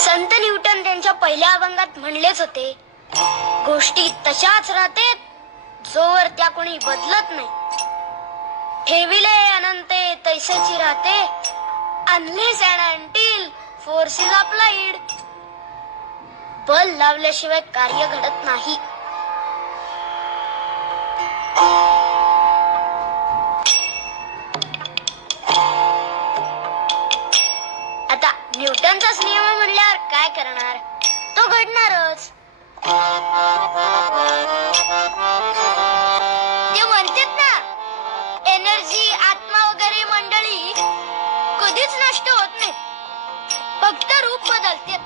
संत Newton त्यांच्या पहिल्या अभंगात म्हणलेच होते, गोष्टी तशाच राहते जोवर त्या कोणी बदलत नाही. ठेविले अनंते तैसेची राहते, unless and until force is applied. बल लावल्याशिवाय कार्य घडत नाही. आता न्यूटनचाच नियम म्हणल्यावर काय करणार, तो घडणारच. ते म्हणतात ना, एनर्जी आत्मा वगैरे मंडळी कधीच नष्ट होत नाही, फक्त रूप बदलते.